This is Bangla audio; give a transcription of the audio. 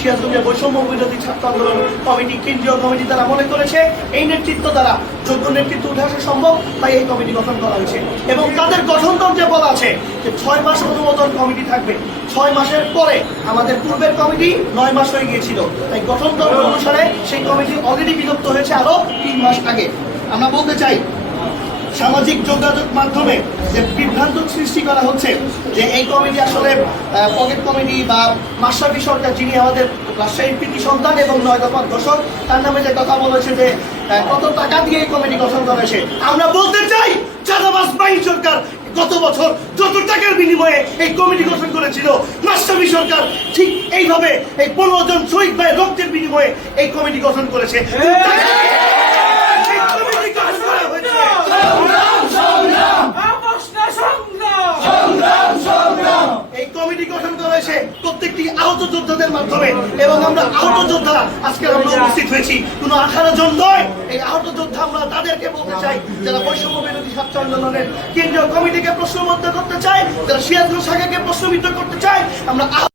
সিরাজগঞ্জের বৈষম্য বিরোধী ছাত্র আন্দোলন কমিটি, কেন্দ্রীয় কমিটি তারা মনে করেছে এই নেতৃত্ব দ্বারা যোগ্য নেতৃত্ব উঠে আসা সম্ভব, তাই এই কমিটি গঠন করা হয়েছে। এবং তাদের গঠনতন্ত্রে বলা আছে যে ছয় মাস অনুমোদন কমিটি থাকবে। ছয় মাসের পরে আমাদের পূর্বের কমিটি নয় মাস হয়ে গিয়েছিল। তাই গঠনতন্ত্র অনুসারে সেই কমিটি অলরেডি বিলুপ্ত হয়েছে আরও তিন মাস আগে। আমরা বলতে চাই সামাজিক যোগাযোগ মাধ্যমে যে বিভ্রান্ত সৃষ্টি করা হচ্ছে, যে এই কমিটি আসলে পকেট কমিটি বা মাসাবি সরকার যিনি আমাদের রাজশাহীর কৃতি সন্তান এবং নয় দফার দশক তার নামে যে কথা বলেছে যে কত টাকা দিয়ে এই কমিটি গঠন করা হয়েছে, আমরা বলতে চাই চাঁদাবাস সরকার গত বছর যত টাকার বিনিময়ে এই কমিটি গঠন করেছিল মাস্টাবি সরকার ঠিক এইভাবে এই পনেরো জন শহীদ ভাই রক্তের বিনিময়ে এই কমিটি গঠন করেছে এই কমিটি গঠন করা হয়েছে। আপোষ না সংগ্রাম এই কমিটি গঠন করা হয়েছে প্রত্যেকটি আহত যোদ্ধাদের মাধ্যমে। এবং আমরা আহত যোদ্ধা আজকে আমরা উপস্থিত হয়েছি। কোনো আঠারো জন নয়। এই আহত যোদ্ধা আমরা তাদেরকে বলতে চাই যারা বৈষম্য বিরোধী ছাত্র আন্দোলনের কেন্দ্রীয় কমিটিকে প্রশ্নবদ্ধ করতে চাই যারা সিরাজগঞ্জ শাখাকে প্রশ্নবিদ্ধ করতে চাই আমরা